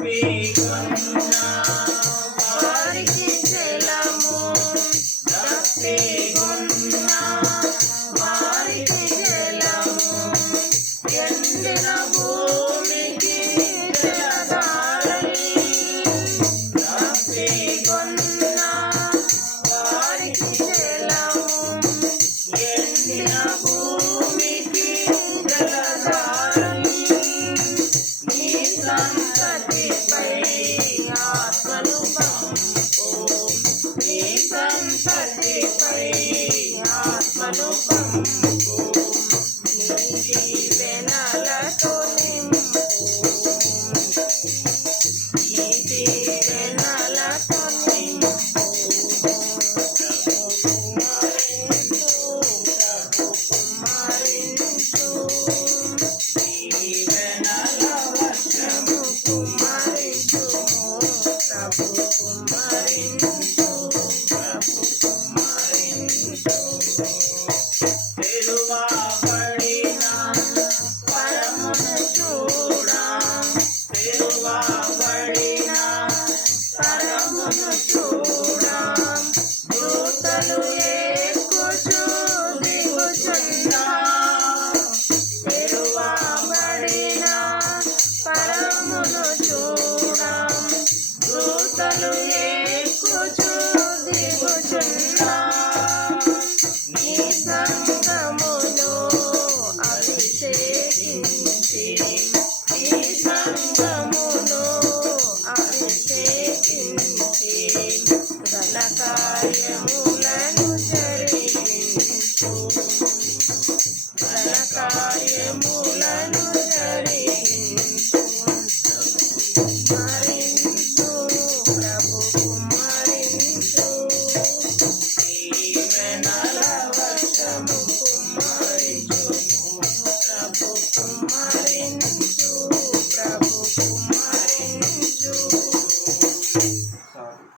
me. Oh, my. Christmas.